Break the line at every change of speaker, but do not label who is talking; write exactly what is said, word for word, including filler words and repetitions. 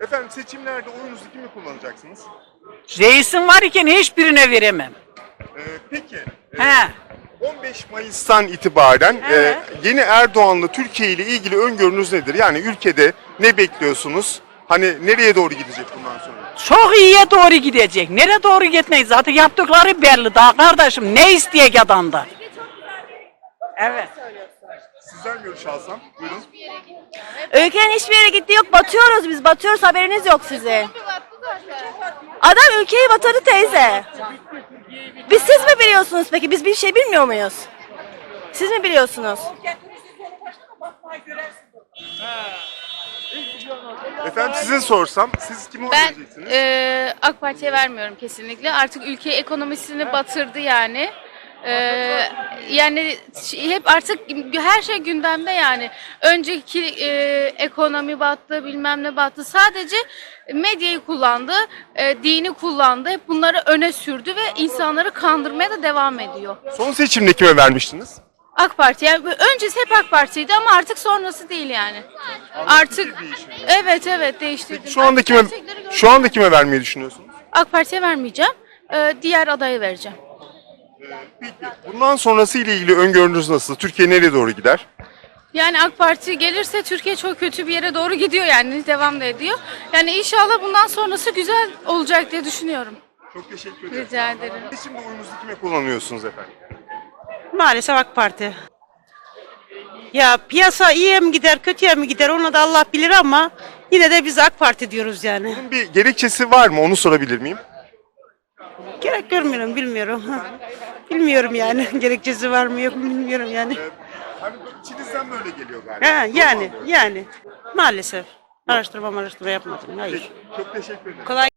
Efendim seçimlerde oyunuzu kime kullanacaksınız?
Reisim var iken hiçbirine veremem.
Ee, peki e,
He.
on beş Mayıs'tan itibaren e,
Evet.
yeni Erdoğan'la Türkiye ile ilgili öngörünüz nedir? Yani ülkede ne bekliyorsunuz? Hani nereye doğru gidecek bundan sonra?
Çok iyiye doğru gidecek. Nereye doğru gitmeyiz? Zaten yaptıkları belli daha kardeşim. Ne isteyecek adamda? Evet.
Sizden görüş alsam. Buyurun.
Ülkenin hiçbir yere gittiği yok. Batıyoruz biz. Batıyoruz. Haberiniz yok sizin. Adam ülkeyi batırdı teyze. Biz siz mi biliyorsunuz peki? Biz bir şey bilmiyor muyuz? Siz mi biliyorsunuz?
Efendim size sorsam siz kime oy
Ben
vereceksiniz?
eee AK Parti'ye vermiyorum kesinlikle. Artık ülke ekonomisini batırdı yani. Eee, yani ş- hep artık her şey gündemde yani. Önceki eee, ekonomi battı, bilmem ne battı. Sadece medyayı kullandı, eee, dini kullandı. Hep bunları öne sürdü ve insanları kandırmaya da devam ediyor.
Son seçimde kime vermiştiniz?
AK Parti yani öncesi hep AK Parti'ydi ama artık sonrası değil yani. Artık evet evet değiştirdim.
Şu anda
Artık
kime
gerçekleri gördüm.
şu anda kime vermeyi düşünüyorsunuz?
AK Parti'ye vermeyeceğim. Ee, diğer adaya vereceğim.
Peki bundan sonrası ile ilgili öngörünüz nasıl? Türkiye nereye doğru gider?
Yani AK Parti gelirse Türkiye çok kötü bir yere doğru gidiyor yani devam da ediyor. Yani inşallah bundan sonrası güzel olacak diye düşünüyorum.
Çok teşekkür ederim.
Rica ederim.
Şimdi oyunuzu kime kullanıyorsunuz efendim?
Maalesef AK Parti. Ya piyasa iyiye mi gider, kötüye mi gider onu da Allah bilir ama yine de biz AK Parti diyoruz yani.
Bunun bir gerekçesi var mı? Onu sorabilir miyim?
Gerek görmüyorum, bilmiyorum. Bilmiyorum yani gerekçesi var mı yok mu bilmiyorum yani.
Hani içinizden böyle geliyor galiba.
Ha,
Doğru mu
yani
anlıyorum?
yani maalesef. Araştırma araştırma yapmadım. Hayır.
Çok teşekkür ederim.
Kolay